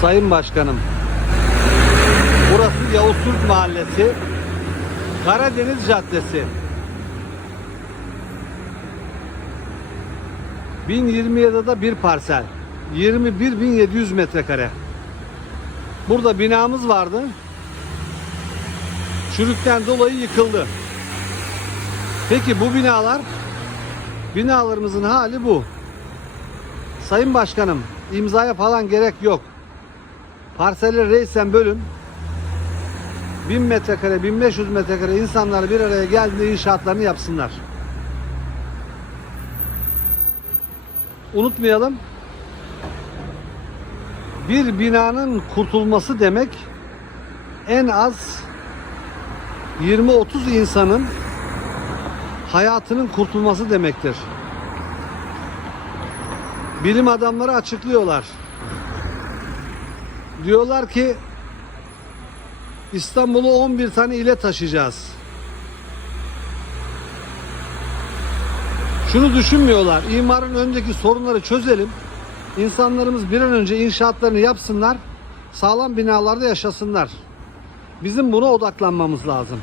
Sayın Başkanım. Burası Yavuz Türk Mahallesi. Karadeniz Caddesi. 1027'de bir parsel. 21.700 metrekare. Burada binamız vardı. Çürükten dolayı yıkıldı. Peki bu binalar binalarımızın hali bu. Sayın Başkanım imzaya falan gerek yok. Parselleri reisen bölün. 1000 metrekare, 1500 metrekare insanlar bir araya geldiğinde inşaatlarını yapsınlar. Unutmayalım. Bir binanın kurtulması demek en az 20-30 insanın hayatının kurtulması demektir. Bilim adamları açıklıyorlar. Diyorlar ki İstanbul'u 11 tane ile taşıyacağız. Şunu düşünmüyorlar. İmarın öndeki sorunları çözelim. İnsanlarımız bir an önce inşaatlarını yapsınlar. Sağlam binalarda yaşasınlar. Bizim buna odaklanmamız lazım.